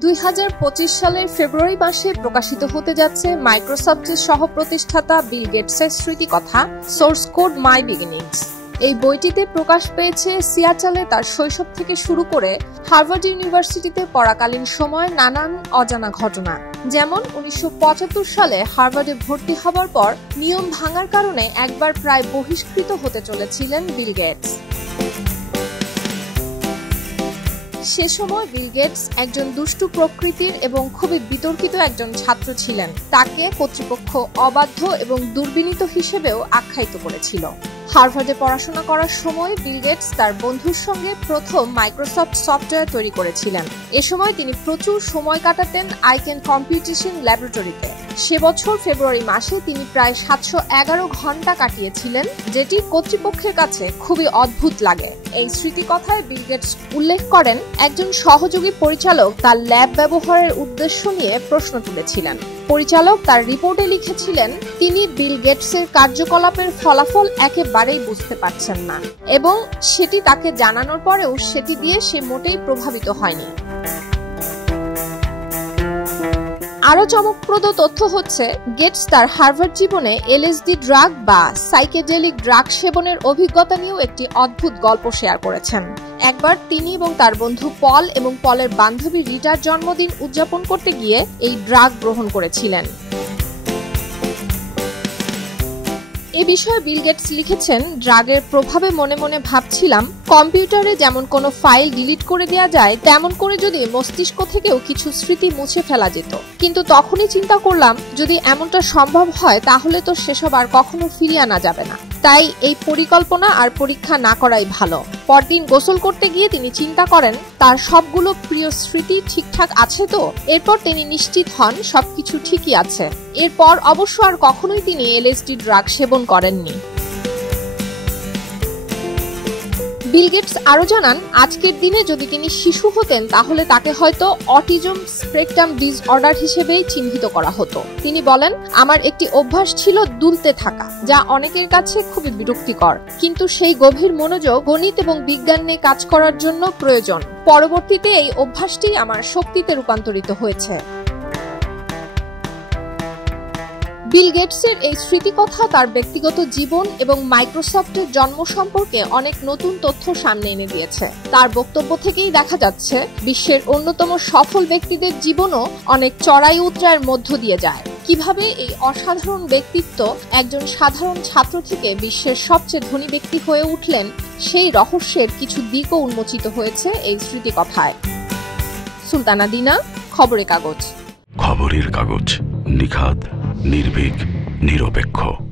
2025 সালের ফেব্রুয়ারি মাসে প্রকাশিত হতে যাচ্ছে মাইক্রোসফটের সহ-প্রতিষ্ঠাতা বিল গেটসের স্মৃতিকথা সোর্স কোড মাই বিগিনিংস। এই বইটিতে প্রকাশ পেয়েছে সিয়াটলে তার শৈশব থেকে শুরু করে হার্ভার্ড ইউনিভার্সিটিতে পড়াকালীন সময় নানান অজানা ঘটনা। যেমন 1975 সালে হার্ভার্ডে ভর্তি হবার পর নিয়ম ভাঙার কারণে একবার প্রায় বহিষ্কৃত হতে চলেছিলেন বিল গেটস। সে সময় বিল গেটস একজন দুষ্টু প্রকৃতির এবং খুবই বিতর্কিত একজন ছাত্র ছিলেন। তাকে কর্তৃপক্ষ অবাধ্য এবং দুর্বিনীত হিসেবেও আখ্যায়িত করেছিল। হার্ভার্ডে পড়াশোনা করার সময় বিল গেটস তার বন্ধুর সঙ্গে প্রথম মাইক্রোসফট সফটওয়্যার তৈরি করেছিলেন। এ সময় তিনি প্রচুর সময় কাটাতেন আইকেন কম্পিউটেশন ল্যাবরেটরিতে। সে বছর ফেব্রুয়ারি মাসে তিনি প্রায় 711 ঘন্টা কাটিয়েছিলেন, যেটি কর্তৃপক্ষের কাছে খুবই অদ্ভুত লাগে। এই স্মৃতিকথায় বিল গেটস উল্লেখ করেন, একজন সহযোগী পরিচালক তার ল্যাব ব্যবহারের উদ্দেশ্য নিয়ে প্রশ্ন তুলেছিলেন। পরিচালক তার রিপোর্টে লিখেছিলেন তিনি বিল গেটসের কার্যকলাপের ফলাফল একেবারেই বুঝতে পারছেন না এবং সেটি তাকে জানানোর পরেও সেটি দিয়ে সে মোটেই প্রভাবিত হয়নি। আরো চমকপ্রদ তথ্য হচ্ছে, গেটস তার হার্ভার্ড জীবনে এলএসডি ড্রাগ বা সাইকেডেলিক ড্রাগ সেবনের অভিজ্ঞতা নিয়েও একটি অদ্ভুত গল্প শেয়ার করেছেন। একবার তিনি এবং তার বন্ধু পল এবং পলের বান্ধবী রিটার জন্মদিন উদযাপন করতে গিয়ে এই ড্রাগ গ্রহণ করেছিলেন। এ বিষয়ে বিল গেটস লিখেছেন, ড্রাগের প্রভাবে মনে মনে ভাবছিলাম কম্পিউটারে যেমন কোনো ফাইল ডিলিট করে দেওয়া যায়, তেমন করে যদি মস্তিষ্ক থেকেও কিছু স্মৃতি মুছে ফেলা যেত। কিন্তু তখনই চিন্তা করলাম, যদি এমনটা সম্ভব হয় তাহলে তো সেসব আর কখনো ফিরিয়ে আনা যাবে না। তাই এই পরিকল্পনা আর পরীক্ষা না করাই ভালো। পরদিন গোসল করতে গিয়ে তিনি চিন্তা করেন তার সবগুলো প্রিয় স্মৃতি ঠিকঠাক আছে তো। এরপর তিনি নিশ্চিত হন সবকিছু ঠিকই আছে। এরপর অবশ্য আর কখনোই তিনি এলএসডি ড্রাগ সেবন করেননি। বিল গেটস আরো জানান, আজকের দিনে যদি তিনি শিশু হতেন তাহলে তাকে হয়তো অটিজম স্পেকট্রাম ডিসঅর্ডার হিসেবেই চিহ্নিত করা হতো। তিনি বলেন, আমার একটি অভ্যাস ছিল দুলতে থাকা, যা অনেকের কাছে খুবই বিরক্তিকর, কিন্তু সেই গভীর মনোযোগ গণিত এবং বিজ্ঞান নিয়ে কাজ করার জন্য প্রয়োজন। পরবর্তীতে এই অভ্যাসটি আমার শক্তিতে রূপান্তরিত হয়েছে। বিল গেটসের এই স্মৃতিকথা তার ব্যক্তিগত জীবন এবং মাইক্রোসফটের জন্ম সম্পর্কে অনেক নতুন তথ্য সামনে এনে দিয়েছে। তার বক্তব্য থেকেই দেখা যাচ্ছে বিশ্বের অন্যতম সফল ব্যক্তিদের জীবনও অনেক চড়াই উতরাইয়ের মধ্য দিয়ে যায়। কিভাবে এই অসাধারণ ব্যক্তিত্ব একজন সাধারণ ছাত্র থেকে বিশ্বের সবচেয়ে ধনী ব্যক্তি হয়ে উঠলেন, সেই রহস্যের কিছু দিকও উন্মোচিত হয়েছে এই স্মৃতিকথায়। সুলতানা দিনা, খবরের কাগজ। খবরের কাগজ, নিখাদ, নির্ভীক, নিরপেক্ষ।